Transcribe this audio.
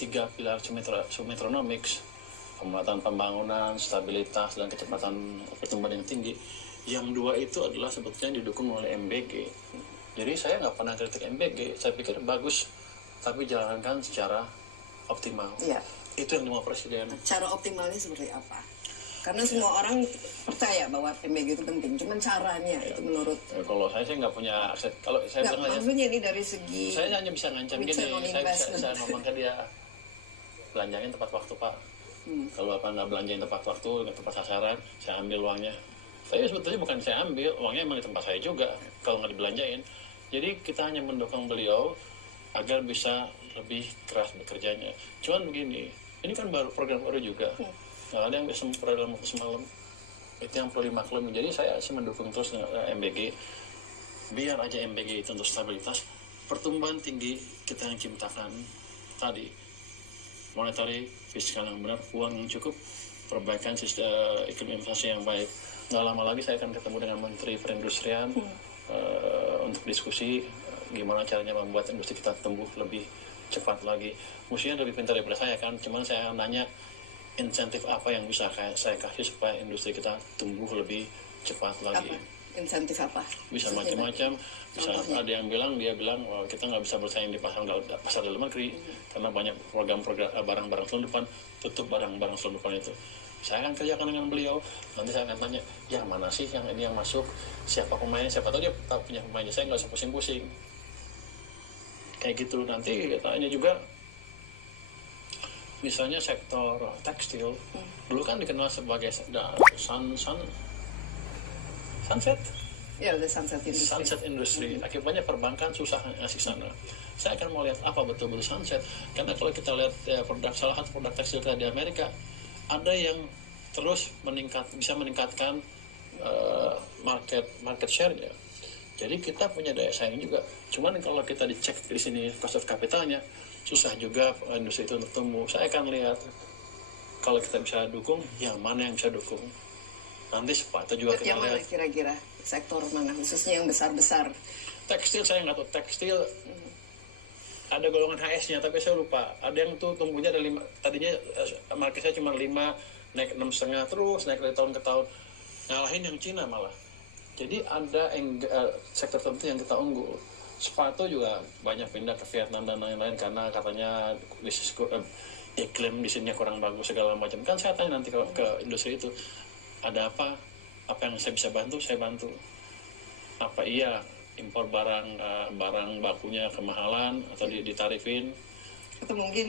tiga pilar Sumetronomics, pemerataan pembangunan, stabilitas, dan kecepatan pertumbuhan yang tinggi. Yang dua itu adalah sebetulnya didukung oleh MBG. Jadi saya nggak pernah kritik MBG, saya pikir bagus, tapi jalankan secara optimal. Iya. Itu yang dimau Presiden. Cara optimalnya seperti apa? Karena semua orang percaya bahwa MBG itu penting, cuman caranya itu menurut... Kalau saya nggak punya akses. Kalau saya bilang aja, maksudnya ini dari segi... saya hanya bisa ngancam gini, saya ngomong ke dia, belanjain tepat waktu Pak. Kalau apa nggak belanjain tepat waktu, nggak tepat sasaran, saya ambil uangnya. Tapi sebetulnya bukan saya ambil, uangnya emang di tempat saya juga, kalau nggak dibelanjain. Jadi kita hanya mendukung beliau agar bisa lebih keras bekerjanya. Cuman begini, ini kan program baru juga. Nggak ada yang bisa program semalam. Itu yang perlu dimaklumi. Jadi saya mendukung terus MBG. Biar aja MBG itu untuk stabilitas. Pertumbuhan tinggi kita yang ciptakan tadi. Monetary, fiskal yang benar, uang yang cukup, perbaikan sistem iklim investasi yang baik. Nggak lama lagi saya akan ketemu dengan Menteri Perindustrian untuk diskusi gimana caranya membuat industri kita tumbuh lebih cepat lagi. Mestinya lebih pintar daripada saya kan, cuman saya nanya insentif apa yang bisa saya kasih supaya industri kita tumbuh lebih cepat lagi. Insentif apa? Bisa macam-macam. Bisa ada yang dia bilang kita nggak bisa bersaing di pasar dalam negeri karena banyak program-program barang-barang selundupan, tutup barang-barang selundupan itu. Saya akan kerjakan dengan beliau. Nanti saya akan tanya, yang mana sih yang ini yang masuk, siapa pemainnya, siapa tahu dia punya pemainnya. Saya nggak usah pusing-pusing. Kayak gitu. Nanti tanya juga, misalnya sektor tekstil, dulu kan dikenal sebagai sunset. Ya, udah sunset industry. Sunset industry. Akibatnya perbankan susah ngasih sana. Saya akan mau lihat apa betul-betul sunset. Karena kalau kita lihat salah satu produk tekstil di Amerika, ada yang terus bisa meningkatkan market share-nya. Jadi kita punya daya saing juga. Cuman kalau kita dicek di sini cost of capitalnya, susah juga industri itu untuk tumbuh. Saya akan lihat kalau kita bisa dukung, yang mana yang bisa dukung. Nanti sepatu juga kita yang lihat. mana kira-kira sektor mana khususnya yang besar-besar? Tekstil saya nggak tahu. Tekstil ada golongan HS-nya, tapi saya lupa. Ada yang tuh tumbuhnya ada 5. Tadinya market saya cuma 5, naik 6,5 terus naik dari tahun ke tahun. Ngalahin yang Cina malah. Jadi ada sektor tertentu yang kita unggul. Sepatu juga banyak pindah ke Vietnam dan lain-lain karena katanya bisnis iklim di sini kurang bagus segala macam. Kan saya tanya nanti ke industri itu, ada apa yang saya bisa bantu, saya bantu. Apa iya impor barang bakunya kemahalan atau ditarifin? Atau mungkin